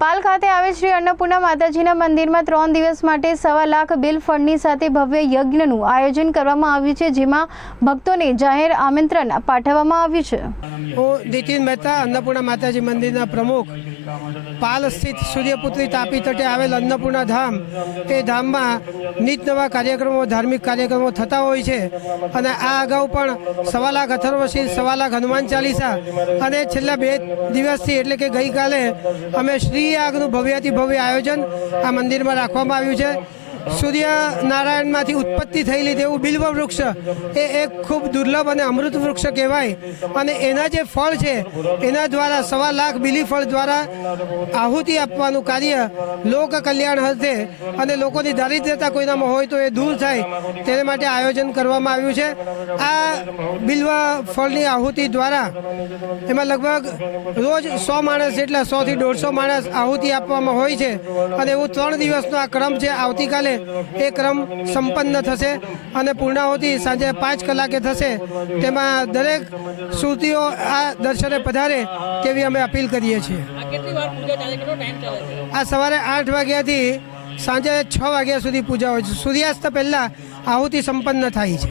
પાલ ખાતે આવે શ્રી અન્નપૂર્ણા માતાજીના મંદિરમાં ત્રણ દિવસ માટે સવા લાખ બિલ ફંડની સાથે ભવ્ય યજ્ઞનું આયોજન કરવામાં આવ્યું છે, જેમાં ભક્તોને જાહેર આમંત્રણ પાઠવવામાં આવ્યું છે. હું નીતિન મહેતા, અન્નપૂર્ણા માતાજી મંદિરના પ્રમુખ. પાલ સ્થિત સૂર્યપુત્રી તાપી તટે આવેલ અન્નપૂર્ણા ધામ. એ ધામમાં નિત નવા કાર્યક્રમો, ધાર્મિક કાર્યક્રમો થતા હોય છે. અને આ અગાઉ પણ સવા લાખ અથર્વશીલ, સવા લાખ હનુમાન ચાલીસા અને છેલ્લા બે દિવસથી એટલે કે ગઈકાલે અમે શ્રી આગનું ભવ્યાતિ ભવ્ય આયોજન આ મંદિરમાં રાખવામાં આવ્યું છે. સૂર્યનારાયણમાંથી ઉત્પત્તિ થયેલી તેવું બિલ્વ વૃક્ષ એ એક ખૂબ દુર્લભ અને અમૃત વૃક્ષ કહેવાય. અને એના જે ફળ છે, એના દ્વારા સવા લાખ બિલી ફળ દ્વારા આહુતિ આપવાનું કાર્ય લોક કલ્યાણ હશે અને લોકોની દારિદ્ર્યતા કોઈનામાં હોય તો એ દૂર થાય તેને માટે આયોજન કરવામાં આવ્યું છે. આ બિલ્વ ફળની આહુતિ દ્વારા એમાં લગભગ રોજ સો માણસ જેટલા સોથી દોઢસો માણસ આહુતિ આપવામાં હોય છે. અને એવું ત્રણ દિવસનો આ ક્રમ છે. આવતીકાલે એ ક્રમ સંપન્ન થશે અને પૂર્ણાહુતિ સાંજે પાંચ કલાકે થશે. તેમાં દરેક સુરતીઓ આ દર્શને પધારે તેવી અમે અપીલ કરીએ છીએ. આ સવારે આઠ વાગ્યાથી સાંજે છ વાગ્યા સુધી પૂજા હોય છે. સૂર્યાસ્ત પહેલાં આહુતિ સંપન્ન થાય છે.